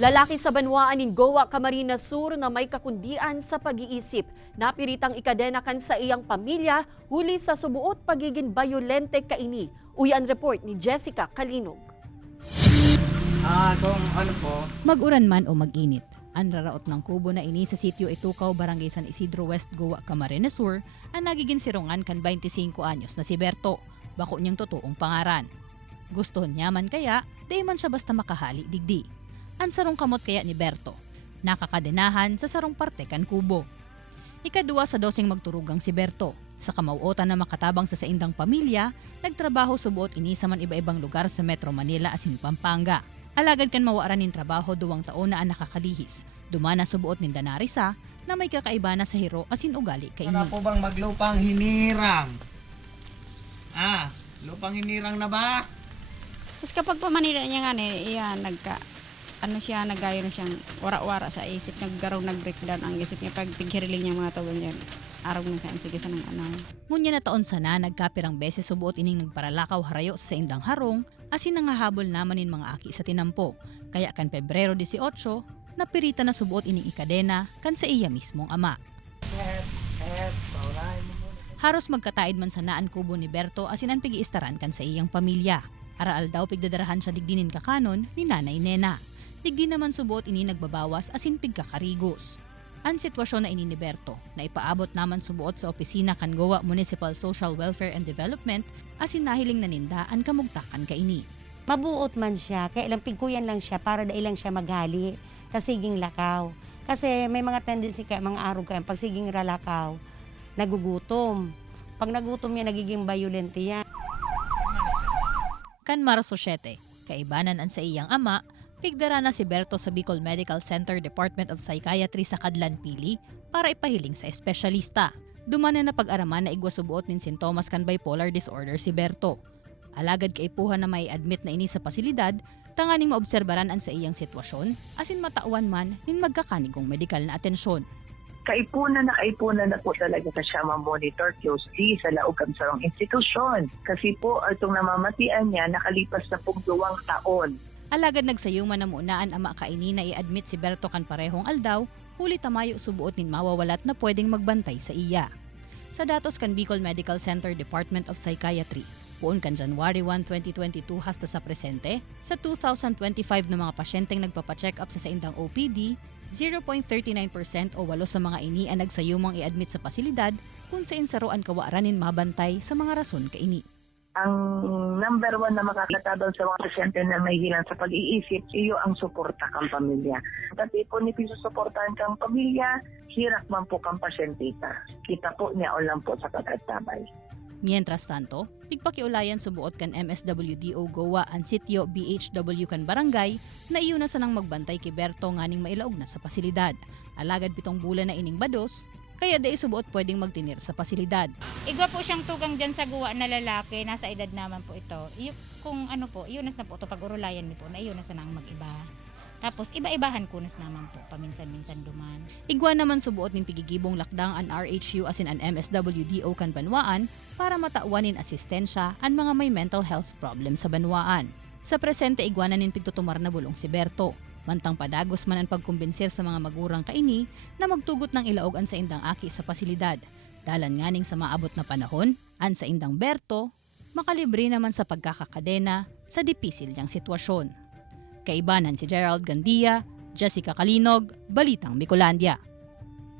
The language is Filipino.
Lalaki sa banwaan Goa, Camarines Sur nga may kakundian sa pag-iisip. Napiritang ikadena kan sa iyang pamilya huli sa subuot pagiging bayolente kaini. Uyan report ni Jessica Kalinog. Kung ano po, Mag-uran man o mag-init, ang raraot ng kubo na ini sa sitio Itukaw, Barangay San Isidro West, Goa, Camarines Sur, ang nagiging sirungan kan 25 anyos na si Berto, bako niyang totoong pangaran. Gusto niya man kaya, di man siya basta makahali digdi. Ang sarong kamot kaya ni Berto, nakakadenahan sa sarong parte kan kubo. Ikadua sa dosing magturugang si Berto, sa kamauotan na makatabang sa saindang pamilya, nagtrabaho subuot ini sa man iba-ibang lugar sa Metro Manila asin Pampanga. Alagad kan mawaaran nin trabaho 2 taon na ang nakakalihis. Dumana subuot nin Danarisa na may kakaiba na sa hiro asin ugali kay ano ini. po bang maglupang hinirang? Lupang hinirang na ba? Tapos kapag pamanila niya nga iya naggayo na siyang wara-wara sa isip, naggarong nag-breakdown ang isip niya pag tighiriling niya mga tawag niya. Araw na kain sige sa ng ano. Ngunya na taon sana nagkapirang beses subuot ining nagparalakaw harayo sa saindang harong asin nangahabol naman nin mga aki sa tinampo. Kaya kan Pebrero 18, napirita na subuot ining ikadena kan sa iya mismong ama. Haros magkataid man sa naan kubo ni Berto asin ang pigi-istaran kan sa iyang pamilya. Araal daw pigdadarahan siya digdinin kakanon ni Nanay Nena. Digdi naman subuot ini nagbabawas asin pigkakarigos. Ang sitwasyon na ini ni Berto na ipaabot naman subuot sa opisina kan Goa Municipal Social Welfare and Development asin nahiling naninda ang kamugtakan ka ini. Mabuot man siya, kaya ilang pigkuyan lang siya para dailang siya maghali, kasiging lakaw. Kasi may mga tendency kaya, mga araw kaya, pag siging ralakaw, nagugutom. Pag nagutom yan, nagiging violent yan. Kan Marso 7, kaibanan ang sa iyang ama, pigdara na si Berto sa Bicol Medical Center Department of Psychiatry sa Kadlan Pili para ipahiling sa espesyalista. Dumana na pag-araman na igwasubuot nin sintomas kan bipolar disorder si Berto. Alagad kaipuhan na may admit na ini sa pasilidad, tanganing maobserbaran ang sa iyang sitwasyon, asin matauan man nin magkakanigong medikal na atensyon. Kaipunan na po talaga ka siya ma-monitor closely sa laog ng sarong institusyon. Kasi po, itong namamatian niya, nakalipas na pong 2 taon. Alagad nagsayuman na munaan ama kaini na i-admit si Berto kan parehong aldaw, huli tamayo subuot nin mawawalat na pwedeng magbantay sa iya. Sa datos kan Bicol Medical Center Department of Psychiatry, puon kan January 1, 2022 hasta sa presente, sa 2025 na mga pasyenteng nagpapacheck up sa saindang OPD, 0.39% o 8 sa mga ini ang nagsayumang i-admit sa pasilidad kung sa insaroan kawaranin mabantay sa mga rason kaini. Ang number 1 na makakatabang sa mga pasyente na may hilang sa pag-iisip, iyo ang suporta kang pamilya. Pati po ni pisusuportahan kang pamilya, hirak man po kang pasyentita. Kita po niya o lang po sa katatabay. Mientras tanto, pigpakiulayan subuot kan MSWDO Goa ang sitio BHW kan barangay na iyo na sanang magbantay kay Berto nganing mailaog na sa pasilidad. Alagad 7 bulan na ining bados, kaya dai subuot pwedeng magtinir sa pasilidad. Igwa po siyang tugang dyan sa guwa na lalaki, nasa edad naman po ito. Kung ano po, iyon na po ito pag-urulayan niyo po, na iyon na sanang mag-iba. Tapos iba-ibahan kunas naman po, paminsan-minsan duman. Igwa naman subuot nin pigigibong lakdang an RHU asin an MSWDO kan Banwaan para matauanin asistensya an mga may mental health problem sa Banwaan. Sa presente igwa na nin pigtutumar na bulong si Berto. Mantang padagos man ang pagkumbinsir sa mga magurang kaini na magtugot ng ilaog an sa indang aki sa pasilidad. Dalan nganing sa maabot na panahon, an sa indang Berto, makalibre naman sa pagkakakadena sa dipisil niyang sitwasyon. Kaibanan si Gerald Gandia, Jessica Kalinog, Balitang Bicolandia.